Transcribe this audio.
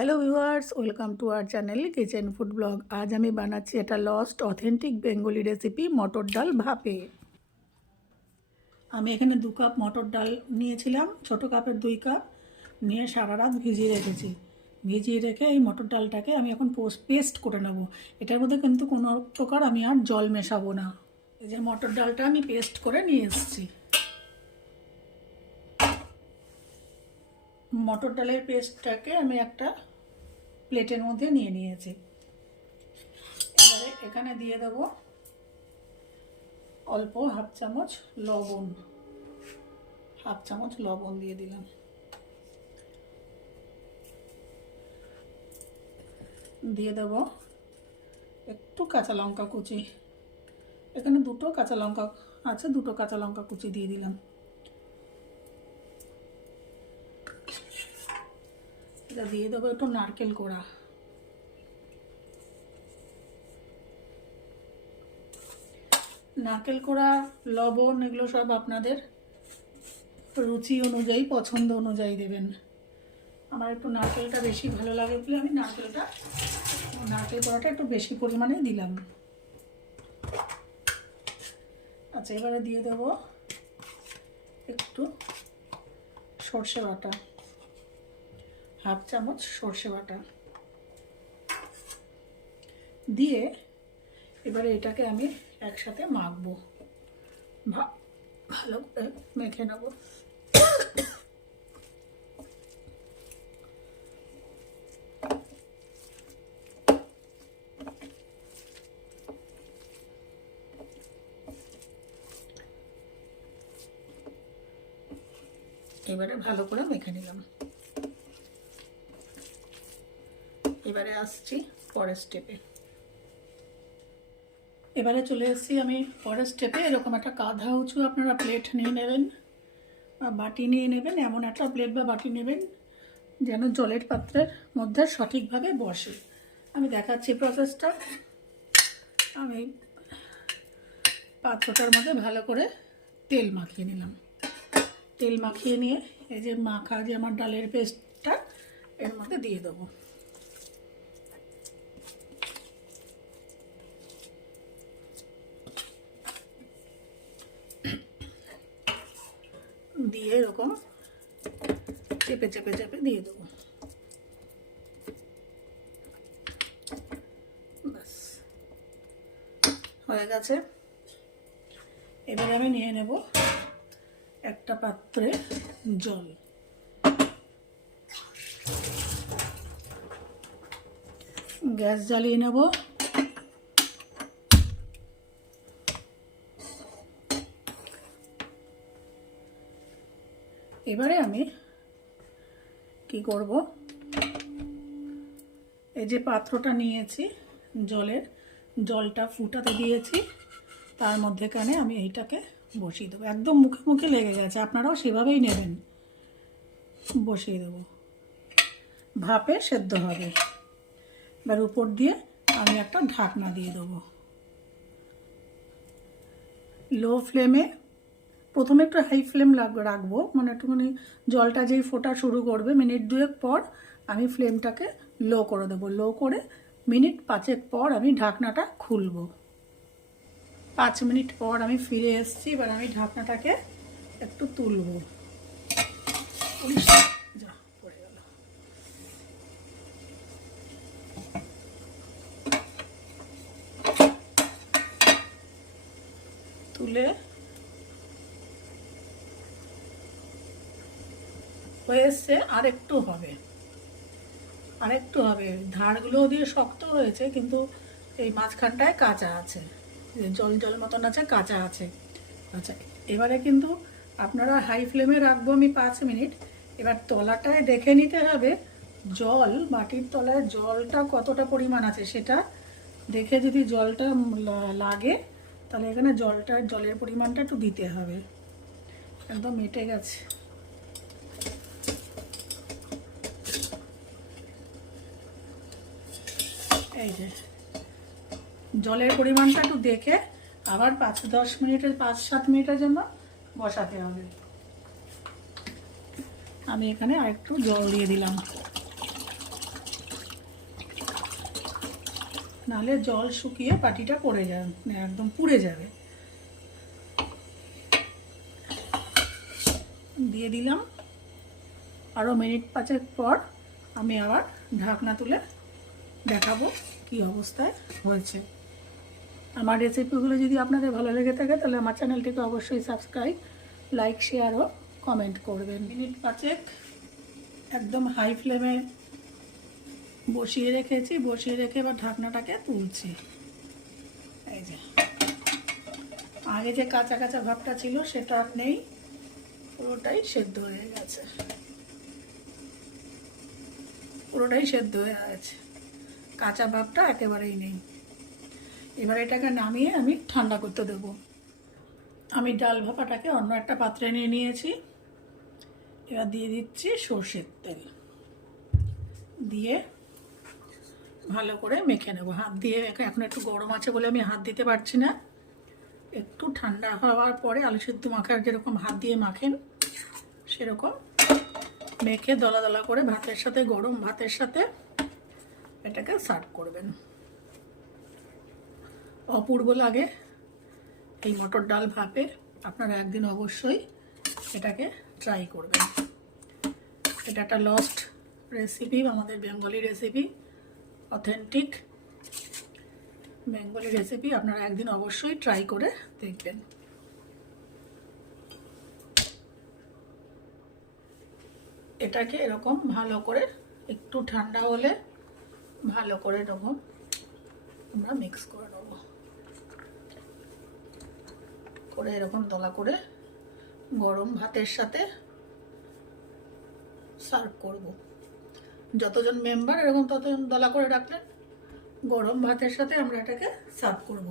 Hello viewers, welcome to our channel kitchen food blog. আজ আমি বানাচ্ছি এটা লস্ট অথেন্টিক বেঙ্গলি রেসিপি, মটর ডাল ভাপে। আমি এখানে 2 কাপ মটর ডাল নিয়েছিলাম, ছোট কাপের 2 কাপ নিয়ে সারা রাত ভিজিয়ে রেখেছি। ভিজিয়ে রেখে এই মটর ডালটাকে আমি এখন পেস্ট করে নেব। এটার মধ্যে কিন্তু কোনো প্রকার আমি আর জল মেশাবো না। এই যে মটর ডালটা আমি পেস্ট করে নিয়ে এসেছি। মটর ডালের পেস্টটাকে আমি একটা প্লেটের মধ্যে নিয়ে নিয়েছি। এবারে এখানে দিয়ে দেব অল্প হাফ চামচ লবণ। হাফ চামচ লবণ দিয়ে দিলাম। দিয়ে দেব একটু কাঁচা লঙ্কা কুচি। এখানে 2টো কাঁচা লঙ্কা আছে, 2টো কাঁচা লঙ্কা কুচি দিয়ে দিলাম। এটা দিয়ে দেবো একটু নারকেল কোড়া। নারকেল কোড়া, লবণ এগুলো সব আপনাদের রুচি অনুযায়ী, পছন্দ অনুযায়ী দেবেন। আমার একটু নারকেলটা বেশি ভালো লাগে বলে আমি নারকেল কোড়াটা একটু বেশি পরিমাণে দিলাম। আচ্ছা, এবারে দিয়ে দেব একটু সর্ষে বাটা, হাফ চামচ সর্ষে বাটা দিয়ে এবারে এটাকে আমি একসাথে মাখবো, ভালো করে মেখে নেব। এবারে ভালো করে মেখে নিলাম। এবারে আসছি পরের স্টেপে। এবারে চলে এসেছি আমি পরের স্টেপে। এরকম একটা কাঁধা উঁচু আপনারা প্লেট নিয়ে নেবেন বা বাটি নিয়ে নেবেন। এমন একটা প্লেট বা বাটি নেবেন যেন জলের পাত্রের মধ্যে সঠিকভাবে বসে। আমি দেখাচ্ছি প্রসেসটা। আমি পাত্রটার মধ্যে ভালো করে তেল মাখিয়ে নিলাম। তেল মাখিয়ে নিয়ে এই যে মাখা যে আমার ডালের পেস্টটা এর মধ্যে দিয়ে দেবো। দিয়ে এরকম চেপে চেপে চেপে দিয়ে দেবো। ব্যাস হয়ে গেছে। এবারে আমি নিয়ে নেব একটা পাত্রে জল। গ্যাস জ্বালিয়ে নেব। এবারে আমি কি করব, এই যে পাত্রটা নিয়েছি জলটা ফুটাতে দিয়েছি, তার মধ্যেখানে আমি এইটাকে বসিয়ে দেবো। একদম মুখে মুখে লেগে গেছে, আপনারাও সেভাবেই নেবেন। বসিয়ে দেবো, ভাপে সেদ্ধ হবে। এবার উপর দিয়ে আমি একটা ঢাকনা দিয়ে দেবো। লো ফ্লেমে, প্রথমে একটু হাই ফ্লেম রাখবো, মানে একটুখানি জলটা যেই ফোটা শুরু করবে মিনিট 2 পর আমি ফ্লেমটাকে লো করে দেবো। লো করে মিনিট 5 পর আমি ঢাকনাটা খুলবো। 5 মিনিট পর আমি ফিরে এসেছি। এবার আমি ঢাকনাটাকে একটু তুলবো। যা পড়ে গেল। তুলে হয়ে এসছে। আরেকটু হবে, ধারগুলো দিয়ে শক্ত হয়েছে কিন্তু এই মাঝখানটায় কাঁচা আছে, জল জল মতন আছে, কাঁচা আছে। আচ্ছা, এবারে কিন্তু আপনারা হাই ফ্লেমে রাখবো আমি 5 মিনিট। এবার তলাটায় দেখে নিতে হবে জল, বাটির তলায় জলটা কতটা পরিমাণ আছে সেটা দেখে যদি জলটা লাগে তাহলে এখানে জলের পরিমাণটা একটু দিতে হবে। একদম মেটে গেছে। এই যে জলের পরিমাণটা একটু দেখে আবার 5-7 মিনিটের জন্য বসাতে হবে। আমি এখানে আরেকটু জল দিয়ে দিলাম। নাহলে জল শুকিয়ে পাটিটা পড়ে যাবে, একদম পুড়ে যাবে। দিয়ে দিলাম। আরও মিনিট 5 পর আমি আবার ঢাকনা তুলে দেখাবো কি অবস্থায় হয়েছে। আমার রেসিপিগুলো যদি আপনাদের ভালো লেগে থাকে তাহলে আমার চ্যানেলটিকে অবশ্যই সাবস্ক্রাইব, লাইক, শেয়ার ও কমেন্ট করবেন। মিনিট 5 একদম হাই ফ্লেমে বসিয়ে রেখেছি, বসিয়ে রেখে এবার ঢাকনাটাকে তুলছি। এই যে আগে যে কাঁচা কাঁচা ভাবটা ছিল সেটা আর নেই, পুরোটাই সেদ্ধ হয়ে গেছে, পুরোটাই সেদ্ধ হয়ে গেছে, কাঁচা ভাবটা একেবারেই নেই। এবার এটাকে নামিয়ে আমি ঠান্ডা করতে দেব। আমি ডাল ভাপাটাকে অন্য একটা পাত্রে নিয়ে নিয়েছি। এবার দিয়ে দিচ্ছি সর্ষের তেল, দিয়ে ভালো করে মেখে নেব হাত দিয়ে। এখন একটু গরম আছে বলে আমি হাত দিতে পারছি না। একটু ঠান্ডা হওয়ার পরে আলু সিদ্ধ মাখার যেরকম হাত দিয়ে মাখেন সেরকম মেখে দলা দলা করে ভাতের সাথে, গরম ভাতের সাথে এটাকে সার্ভ করবেন। অপূর্ব লাগে এই মটর ডাল ভাপে। আপনারা একদিন অবশ্যই এটাকে ট্রাই করবেন। এটা একটা লস্ট রেসিপি, আমাদের Bengali recipe, authentic Bengali recipe. আপনারা একদিন অবশ্যই ট্রাই করে দেখবেন। এটাকে এরকম ভালো করে একটু ঠান্ডা হলে ভালো করে এরকম আমরা মিক্স করে নেব, করে এরকম দলা করে গরম ভাতের সাথে সার্ভ করব। যতজন মেম্বার এরকম ততজন দলা করে রাখলেন, গরম ভাতের সাথে আমরা এটাকে সার্ভ করব।